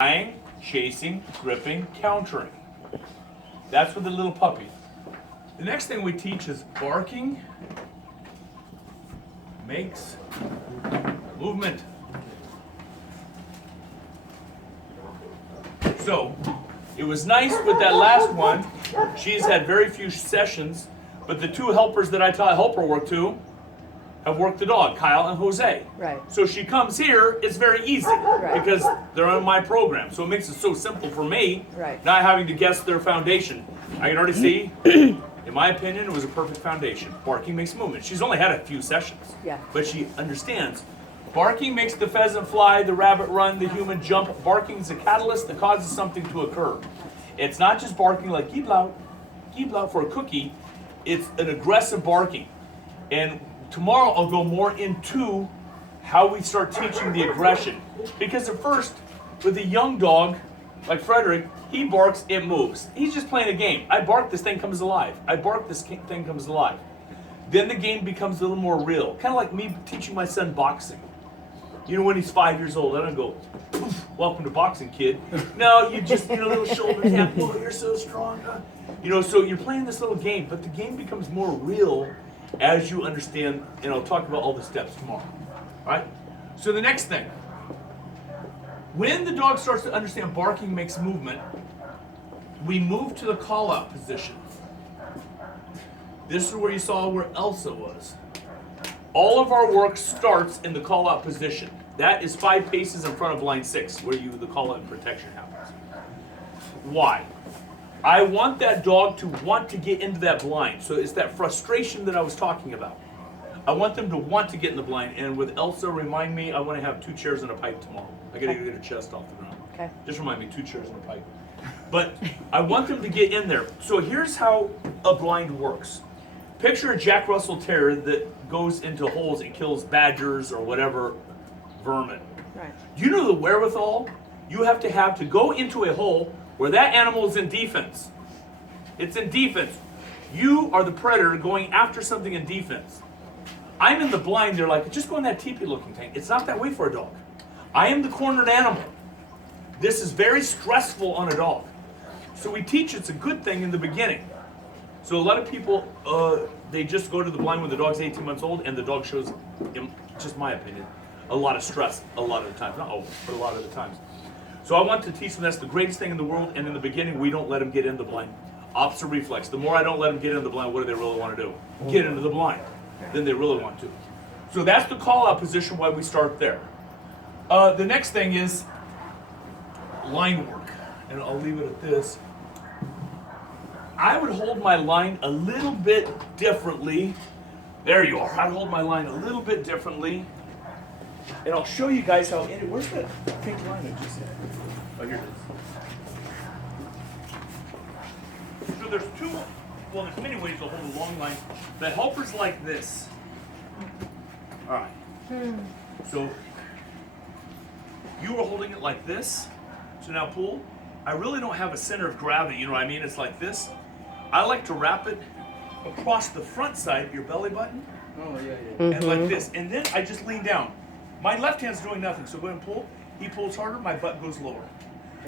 Tying, chasing, gripping, countering. That's with the little puppy. The next thing we teach is barking makes movement. So, it was nice with that last one. She's had very few sessions, but the two helpers that I taught helper work to have worked the dog, Kyle and Jose. Right. So she comes here, it's very easy because they're on my program. So it makes it so simple for me, not having to guess their foundation. I can already see, in my opinion, it was a perfect foundation. Barking makes movement. She's only had a few sessions, but she understands. Barking makes the pheasant fly, the rabbit run, the human jump. Barking is a catalyst that causes something to occur. It's not just barking like geep loud for a cookie. It's an aggressive barking. And tomorrow I'll go more into how we start teaching the aggression. Because at first, with a young dog, like Frederick, he barks, it moves. He's just playing a game. I bark, this thing comes alive. I bark, this thing comes alive. Then the game becomes a little more real. Kind of like me teaching my son boxing. You know, when he's 5 years old, I don't go, poof, welcome to boxing, kid. No, you just, little shoulder tap, oh, you're so strong. So you're playing this little game, but the game becomes more real as you understand, and I'll talk about all the steps tomorrow. All right? So the next thing, when the dog starts to understand barking makes movement, we move to the call-out position. This is where you saw where Elsa was. All of our work starts in the call-out position. That is 5 paces in front of line 6, where the call-out and protection happens. Why? I want that dog to want to get into that blind. So it's that frustration that I was talking about. I want them to want to get in the blind. And with Elsa, remind me, I want to have 2 chairs and a pipe tomorrow. I got to get her chest off the ground. Okay. Just remind me, 2 chairs and a pipe. But I want them to get in there. So here's how a blind works. Picture a Jack Russell Terrier that goes into holes and kills badgers or whatever vermin. Right. You know the wherewithal you have to go into a hole where that animal is in defense. It's in defense. You are the predator going after something in defense. I'm in the blind, they're like, just go in that teepee looking thing. It's not that way for a dog. I am the cornered animal. This is very stressful on a dog. So we teach it's a good thing in the beginning. So a lot of people, they just go to the blind when the dog's 18 months old and the dog shows, just my opinion, a lot of stress a lot of the times. Not always, but a lot of the times. So I want to teach them that's the greatest thing in the world, and in the beginning, we don't let them get in the blind. Opposite reflex. The more I don't let them get in the blind, what do they really want to do? Get into the blind. Then they really want to. So that's the call-out position, why we start there. The next thing is line work, and I'll leave it at this. I would hold my line a little bit differently. There you are. I'd hold my line a little bit differently. And I'll show you guys how, where's that pink line I just had? Oh, here it is. So there's there's many ways to hold a long line. The helper's like this. All right. So you were holding it like this. So now pull. I really don't have a center of gravity, you know what I mean? It's like this. I like to wrap it across the front side of your belly button. Oh, yeah. And like this. And then I just lean down. My left hand's doing nothing, so go ahead and pull. He pulls harder, my butt goes lower.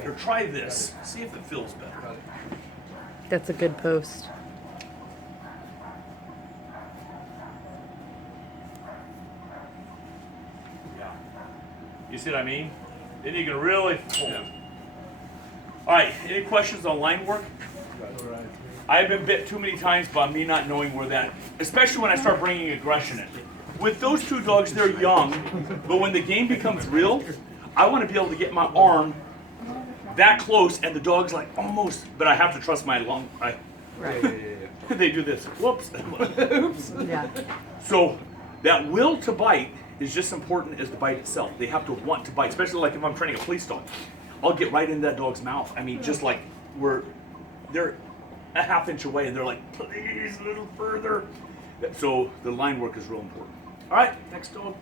Or try this. See if it feels better. That's a good post. Yeah. You see what I mean? Then you can really pull. Yeah. All right, any questions on line work? I've been bit too many times by me not knowing where that, especially when I start bringing aggression in. With those 2 dogs, they're young, but when the game becomes real, I want to be able to get my arm that close, and the dog's like almost, but I have to trust my lung. They do this. Whoops. Oops. Yeah. So that will to bite is just as important as the bite itself. They have to want to bite, especially like if I'm training a police dog. I'll get right in that dog's mouth. I mean, just like they're a ½ inch away, and they're like, please, a little further. So the line work is real important. All right, next dog.